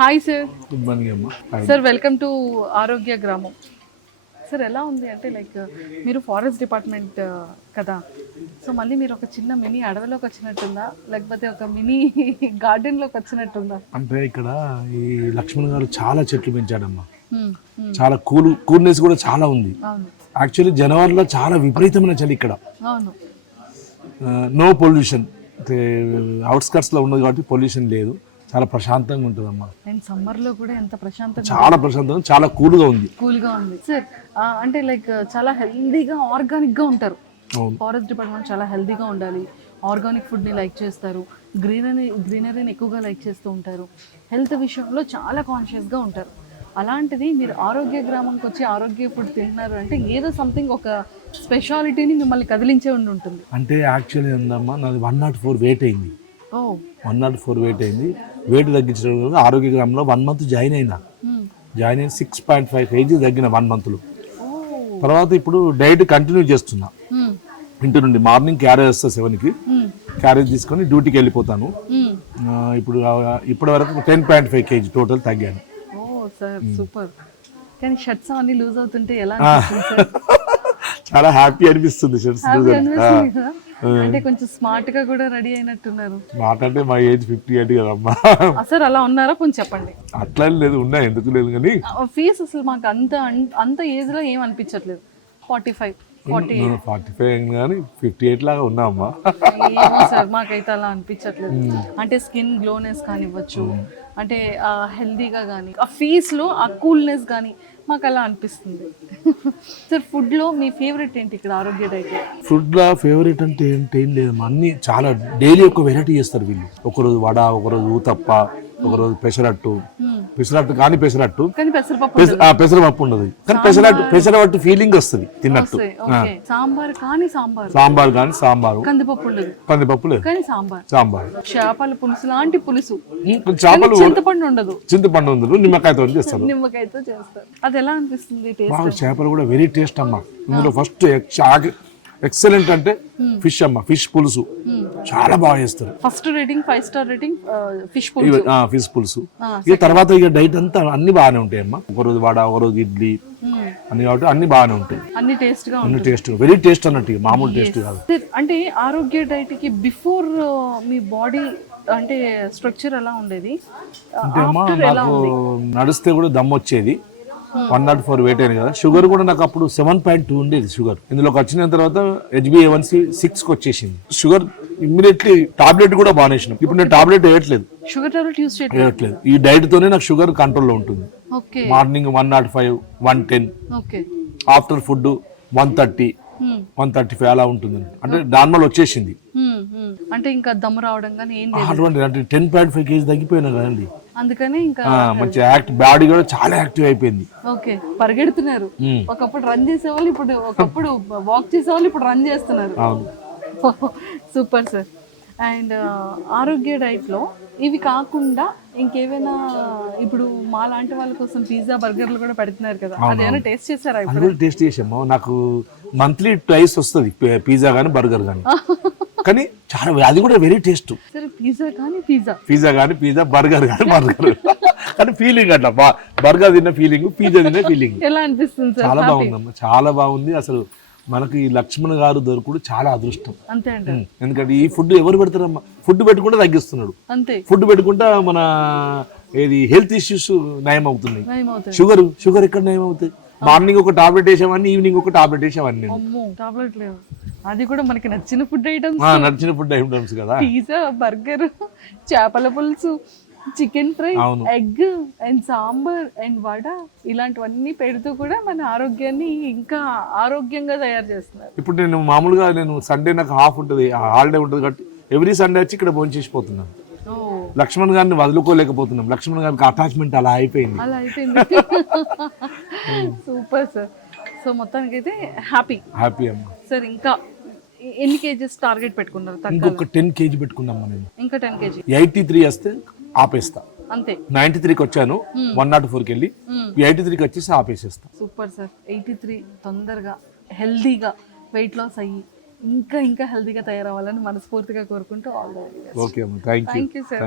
Hi sir. Good morning అమ్మా. Sir welcome to ఆరోగ్య గ్రామం. సార్ ఎలా ఉంది అంటే లైక్ మీరు ఫారెస్ట్ డిపార్ట్మెంట్ కదా, సో మళ్ళీ మీరు ఒక చిన్న మినీ అడవిలోకి వచ్చినట్టుందా లేకపోతే ఒక మినీ గార్డెన్లోకి వచ్చినట్టుందా? అంటే ఇక్కడ ఈ లక్ష్మణ్ గారు చాలా చెట్లు పెంచాడమ్మా. హ్మ్, చాలా కూల్నెస్ కూడా చాలా ఉంది. అవును యాక్చువల్లీ జనవరిలో చాలా విపరీతమైన చలి ఇక్కడ. అవును. నో పొల్యూషన్, అవుట్స్కట్స్లో ఉన్నది కాబట్టి పొల్యూషన్ లేదు. చాలా ప్రశాంతంగా ఉంటుందమ్మా. అండ్ సమ్మర్లో కూడా ఎంత ప్రశాంతంగా, చాలా ప్రశాంతంగా, చాలా కూల్గా ఉంది. కూల్గా ఉంది సార్. అంటే లైక్ చాలా హెల్దీగా ఆర్గానిక్గా ఉంటారు. అవును. ఫారెస్ట్ డిపార్ట్మెంట్ చాలా హెల్దీగా ఉండాలి, ఆర్గానిక్ ఫుడ్ని లైక్ చేస్తారు, గ్రీనరీని ఎక్కువగా లైక్ చేస్తూ ఉంటారు, హెల్త్ విషయంలో చాలా కాన్షియస్గా ఉంటారు. అలాంటిది మీరు ఆరోగ్య గ్రామంకి వచ్చి ఆరోగ్య ఫుడ్ తింటున్నారు అంటే ఏదో సంథింగ్ ఒక స్పెషాలిటీని మిమ్మల్ని కదిలించే ఉంటుంది. అంటే యాక్చువల్లీ ఏందమ్మా, నాది 104 వెయిట్ అయింది. ఓ 104 వెయిట్ అయింది. వెయిట్ తగ్గించడం వల్ల ఆరోగ్య గ్రామంలో 1 మంత్ జాయిన్ అయినా. జాయిన్ అయిన 6.5 kg తగ్గిన 1 మంత్లో. తర్వాత ఇప్పుడు డైట్ కంటిన్యూ చేస్తున్నా. ఇంటి నుండి మార్నింగ్ క్యారేజ్ వస్తా 7కి, క్యారేజ్ తీసుకొని డ్యూటీకి వెళ్ళిపోతాను. ఇప్పటి వరకు 10.5 kg టోటల్ తగ్గాను. Sir super. కానీ షర్ట్స్ అన్ని లూజ్ అవుతుంటే ఎలా అనిపిస్తుంది సార్? చాలా హ్యాపీ అనిపిస్తుంది షర్ట్స్ అంటే కొంచెం స్మార్ట్ గా కూడా రెడీ అయినట్టున్నారు. స్మార్ట్ అంటే మా ఏజ్ 58 కదమ్మా. సార్ అలా ఉన్నారా? కొంచెం చెప్పండి. అట్లా లేదు, ఉన్నా, ఎందుకు లేదు. కానీ ఫీస్ అసలు మాకు అంత ఏజ్ లో ఏం అనిపించట్లేదు. 45 కానీ 58 లాగా ఉన్నా అమ్మా. ఏమో సార్ మాకైతే అలా అనిపించట్లేదు. అంటే స్కిన్ గ్లోనెస్ కానివ్వచ్చు, అంటే హెల్దీగా కానీ, ఆ ఫీస్లో ఆ కూల్నెస్ కానీ మాకు అలా అనిపిస్తుంది. సార్ ఫుడ్లో మీ ఫేవరెట్ ఏంటి ఇక్కడ ఆరోగ్య డైట్? ఫుడ్లో ఫేవరెట్ అంటే ఏం లేదమ్మా. అన్ని చాలా డైలీ ఒక వెరైటీ చేస్తారు వీళ్ళు. ఒకరోజు వడ, ఒకరోజు ఊతప్ప, ఒకరోజు పెసరట్టు కానీ పెసరపప్పు ఉండదు. కానీ పెసరపట్టు ఫీలింగ్ వస్తుంది తిన్నట్టు. సాంబార్ కానీ సాంబారు, కందిపప్పు లేదు కానీ సాంబార్, చేపల పులుసు లాంటి పులుసు, చేపలు చింతపండు ఉండదు, నిమ్మకాయతో చేస్తారు. అది ఎలా అనిపిస్తుంది? చేపలు కూడా వెరీ టేస్ట్ అమ్మా. ఇందులో ఫస్ట్ ఎక్సలెంట్ అంటే ఫిష్ అమ్మా. ఫిష్ పులుసు చాలా బాగా చేస్తారు. First rating 5 star rating fish పులుసు. ఇక తర్వాత ఇక డైట్ అంతా అన్ని బాగానే ఉంటాయి అమ్మా. ఒకరోజు వడ, ఒకరోజు ఇడ్లీ అన్ని, కాబట్టి అన్ని బాగానే ఉంటాయి. అన్ని టేస్ట్ వెరీ టేస్ట్ అన్నట్టు, మామూలు టేస్ట్ కాదు. అంటే ఆరోగ్య డైట్ కి బిఫోర్ మీ బాడీ అంటే స్ట్రక్చర్ ఎలా ఉండేది? అంటే అమ్మా నాకు నడిస్తే కూడా దమ్ వచ్చేది. 104 వెయిట్ అయింది కదా. షుగర్ కూడా నాకు అప్పుడు 7.2 ఉండేది షుగర్. ఇందులోకి వచ్చిన తర్వాత HbA1c 6కి వచ్చేసింది. షుగర్ ఇమ్మీడియట్లీ టాబ్లెట్ కూడా బానేసినాం. ఇప్పుడు నేను టాబ్లెట్ వేయట్లేదు, షుగర్ టాబ్లెట్ యూస్ చేయట్లేదు. ఈ డైట్ తోనే నాకు షుగర్ కంట్రోల్లో ఉంటుంది. మార్నింగ్ 105, 110, ఆఫ్టర్ ఫుడ్ 130, 135 అలా ఉంటుంది. అంటే నార్మల్ వచ్చేసింది. అంటే ఇంకా దమ్ము రావడం కానీ ఏం లేదు. అటువంటి అంటే 10.5 kg తగ్గిపోయినా కదండి. అందుకని ఇంకా మంచి బాడీ కూడా చాలా యాక్టివ్ అయిపోయింది. ఓకే, పరిగెడుతున్నారు. ఒకప్పుడు రన్ చేసేవాళ్ళు, ఒకప్పుడు వాక్ చేసేవాళ్ళు, ఇప్పుడు రన్ చేస్తున్నారు. Super sir. అండ్ ఆరోగ్య డైట్లో ఇవి కాకుండా ఇంకేమైనా ఇప్పుడు మా లాంటి వాళ్ళ కోసం పిజ్జా, బర్గర్లు కూడా పెడుతున్నారు కదా, అదేమైనా టేస్ట్ చేశారా? టేస్ట్ చేసాము. నాకు మంత్లీ ట్వైస్ వస్తుంది పిజ్జా కానీ బర్గర్ కానీ. కానీ చాలా, అది కూడా వెరీ టేస్ట్. పిజ్జా కానీ బర్గర్ కానీ ఫీలింగ్ అట్లా బర్గర్ తిన్న ఫీలింగ్, పిజ్జా తిన్న ఫీలింగ్ ఎలా అనిపిస్తుంది? చాలా బాగుందమ్మా, చాలా బాగుంది. అసలు మనకి ఈ లక్ష్మణ్ గారు దొరకడు చాలా అదృష్టం. అంతే అంట. ఎందుకంటే ఈ ఫుడ్ ఎవరు పెడతారమ్మా? ఫుడ్ పెట్టుకుంటే తగ్గిస్తున్నాడు. అంతే, ఫుడ్ పెట్టుకుంటా మన ఏది హెల్త్ ఇష్యూస్ నయం అవుతున్నాయి. షుగర్ ఎక్కడ నయం అవుతాయి? మార్నింగ్ ఒక టాబ్లెట్ వేసామని, ఈవినింగ్ ఒక టాబ్లెట్ వేసామని. టాబ్లెట్ లేవు, అది కూడా మనకి నచ్చిన ఫుడ్ ఐటమ్స్ కదా. పిజ్జా, బర్గర్, చేపల పులుసు, chicken fry, egg and sambar and vada, ఇలాంటివన్నీ పెడుతూ కూడా మన ఆరోగ్యాన్ని ఇంకా ఆరోగ్యంగా తయారు చేస్తున్నారు. ఇప్పుడు నేను మామూలుగా సండే నాకు హాఫ్ ఉంటుంది, హాలిడే ఉంటుంది కాబట్టి ఎవ్రీ సండే వచ్చి ఇక్కడ భోజనం చేసిపోతున్నాను. లక్ష్మణ్ గారిని వదులుకోలేకపోతున్నాం. లక్ష్మణ్ గారికి అటాచ్మెంట్ అలా అయిపోయింది. Super sir. సో మొత్తానికి అయితే హ్యాపీ అమ్మా. సార్ ఇంకా ఎన్ని కేజీస్ టార్గెట్ పెట్టుకున్నారు? ఇంకొక 10 kg పెట్టుకున్నాం. ఇంకా 10 kg. 83 వస్తే ఆపేస్తా. అంతే. 93కి వచ్చాను, 104కి వెళ్ళి 83కి వచ్చేసి ఆపేసేస్తా. Super sir. 83 తొందరగా హెల్దీగా వెయిట్ లాస్ అయ్యి ఇంకా హెల్దీగా తయారవ్వాలని మనస్ఫూర్తిగా కోరుకుంటూ ఆల్ ది బెస్ట్. ఓకే అమ్మా, థ్యాంక్ యూ సార్.